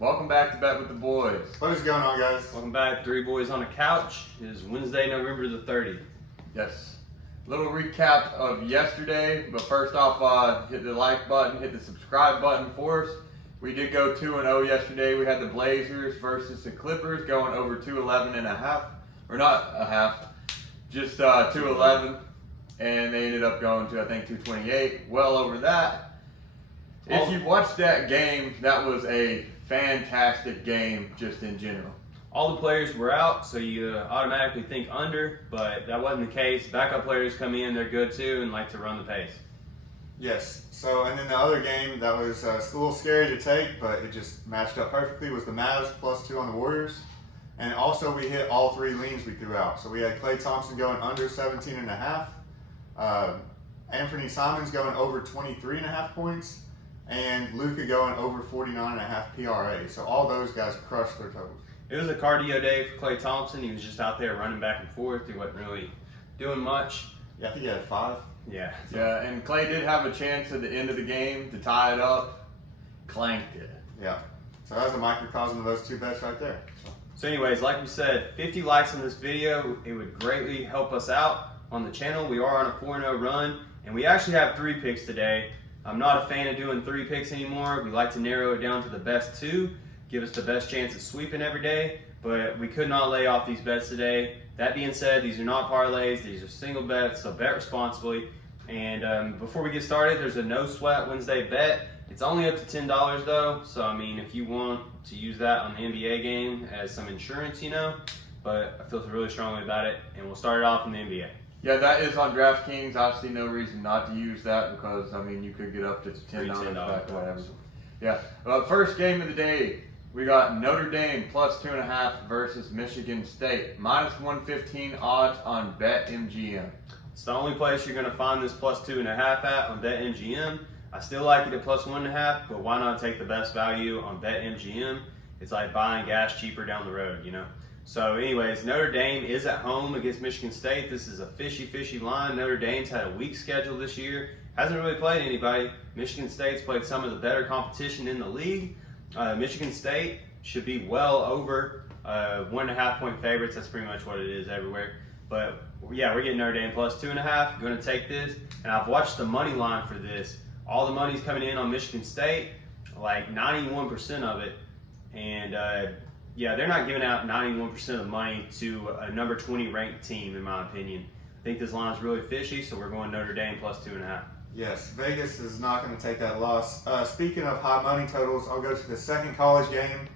Welcome back to Bet with the Boys. What is going on, guys? Welcome back, Three Boys on the Couch. It is Wednesday, November the 30th. Yes. Little recap of yesterday, but first off, hit the like button, hit the subscribe button for us. We did go 2-0 yesterday. We had the Blazers versus the Clippers going over 211.5, or not a half, just 211, and they ended up going to, I think, 228, well over that. If you watched that game, that was a fantastic game just in general. All the players were out, so you automatically think under, but that wasn't the case. Backup players come in, they're good too, and like to run the pace. Yes. So, and then the other game that was a little scary to take, but it just matched up perfectly, was the Mavs +2 on the Warriors. And also we hit all three leans we threw out. So we had Klay Thompson going under 17.5, Anthony Simons going over 23.5 points, and Luka going over 49.5 PRA. So all those guys crushed their totals. It was a cardio day for Klay Thompson. He was just out there running back and forth. He wasn't really doing much. Yeah, I think he had 5. Yeah. Yeah, and Clay did have a chance at the end of the game to tie it up. Clanked it. Yeah. So that was a microcosm of those two bets right there. So anyways, like we said, 50 likes on this video, it would greatly help us out on the channel. We are on a 4-0 run, and we actually have 3 picks today. I'm not a fan of doing 3 picks anymore. We like to narrow it down to the best 2, give us the best chance of sweeping every day, but we could not lay off these bets today. That being said, these are not parlays, these are single bets, so bet responsibly. And before we get started, there's a no sweat Wednesday bet. It's only up to $10 though, so I mean, if you want to use that on the NBA game as some insurance, but I feel really strongly about it, and we'll start it off in the NBA. Yeah, that is on DraftKings. Obviously, no reason not to use that because, I mean, you could get up to $10 back or whatever. Yeah. First game of the day, we got Notre Dame +2.5 versus Michigan State. -115 odds on BetMGM. It's the only place you're going to find this +2.5 at on BetMGM. I still like it at +1.5, but why not take the best value on BetMGM? It's like buying gas cheaper down the road, So anyways, Notre Dame is at home against Michigan State. This is a fishy line. Notre Dame's had a weak schedule this year. Hasn't really played anybody. Michigan State's played some of the better competition in the league. Michigan State should be well over 1.5 point favorites. That's pretty much what it is everywhere. But yeah, we're getting Notre Dame +2.5. Going to take this. And I've watched the money line for this. All the money's coming in on Michigan State, like 91% of it. And yeah, they're not giving out 91% of the money to a number 20 ranked team, in my opinion. I think this line's really fishy, so we're going Notre Dame +2.5. Yes, Vegas is not going to take that loss. Speaking of high money totals, I'll go to the second college game.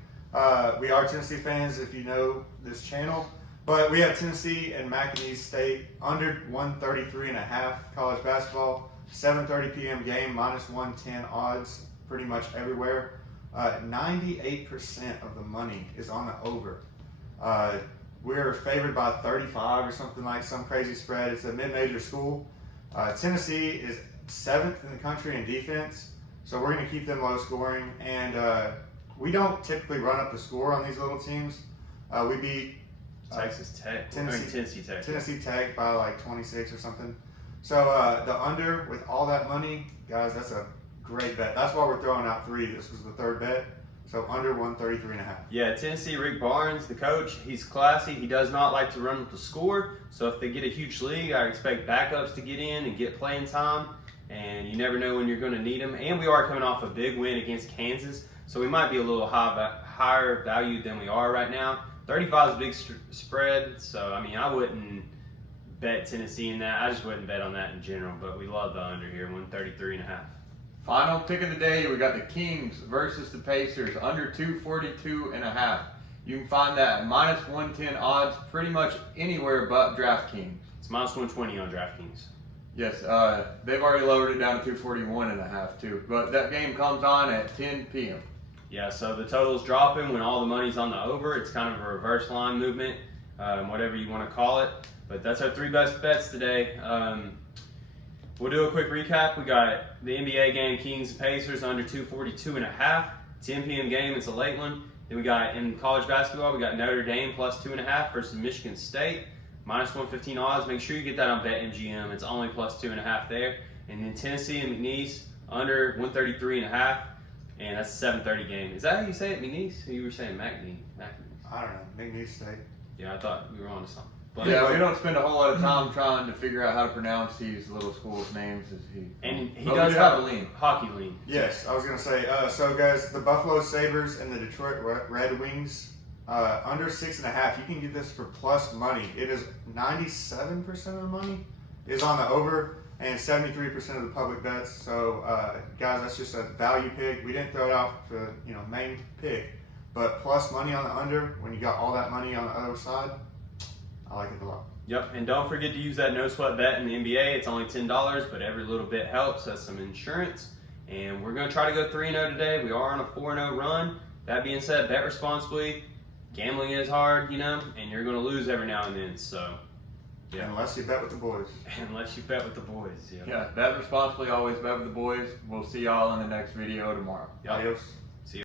We are Tennessee fans, if you know this channel. But we have Tennessee and McNeese State under 133.5 college basketball. 7:30 p.m. game, -110 odds pretty much everywhere. 98% of the money is on the over. We're favored by 35 or something, like some crazy spread. It's a mid-major school. Tennessee is 7th in the country in defense, so we're going to keep them low scoring. And we don't typically run up the score on these little teams. We beat Texas Tech. Tennessee Tech by like 26 or something. So the under with all that money, guys, that's a great bet. That's why we're throwing out 3. This was the 3rd bet. So under 133.5. Yeah, Tennessee, Rick Barnes, the coach, he's classy. He does not like to run with the score. So if they get a huge lead, I expect backups to get in and get playing time. And you never know when you're going to need them. And we are coming off a big win against Kansas. So we might be a little higher valued than we are right now. 35 is a big spread. So, I mean, I wouldn't bet Tennessee in that. I just wouldn't bet on that in general. But we love the under here, 133.5. Final pick of the day, we got the Kings versus the Pacers, under 242.5. You can find that at -110 odds pretty much anywhere but DraftKings. It's -120 on DraftKings. Yes, they've already lowered it down to 241.5 too. But that game comes on at 10 p.m. Yeah, so the total's dropping when all the money's on the over. It's kind of a reverse line movement, whatever you want to call it. But that's our 3 best bets today. We'll do a quick recap. We got the NBA game, Kings and Pacers, under 242.5. 10 p.m. game, it's a late one. Then we got, in college basketball, we got Notre Dame +2.5 versus Michigan State. -115 odds. Make sure you get that on BetMGM. It's only +2.5 there. And then Tennessee and McNeese, under 133.5. And that's a 7:30 game. Is that how you say it, McNeese? Or you were saying McNeese? I don't know. McNeese State. Yeah, I thought we were on to something. But Yeah, we don't spend a whole lot of time trying to figure out how to pronounce these little schools' names. And he But we does do have a lean. hockey lean. Yes, I was gonna say. So guys, the Buffalo Sabres and the Detroit Red Wings under 6.5. You can get this for plus money. It is 97% of the money is on the over, and 73% of the public bets. So guys, that's just a value pick. We didn't throw it out for main pick, but plus money on the under when you got all that money on the other side. I like it a lot. Yep, and don't forget to use that no sweat bet in the NBA. It's only $10, but every little bit helps. That's some insurance. And we're going to try to go 3-0 today. We are on a 4-0 run. That being said, bet responsibly. Gambling is hard, and you're going to lose every now and then. So, yeah. Unless you bet with the boys. Unless you bet with the boys. Yeah, bet responsibly, always bet with the boys. We'll see y'all in the next video tomorrow. Yep. Adios.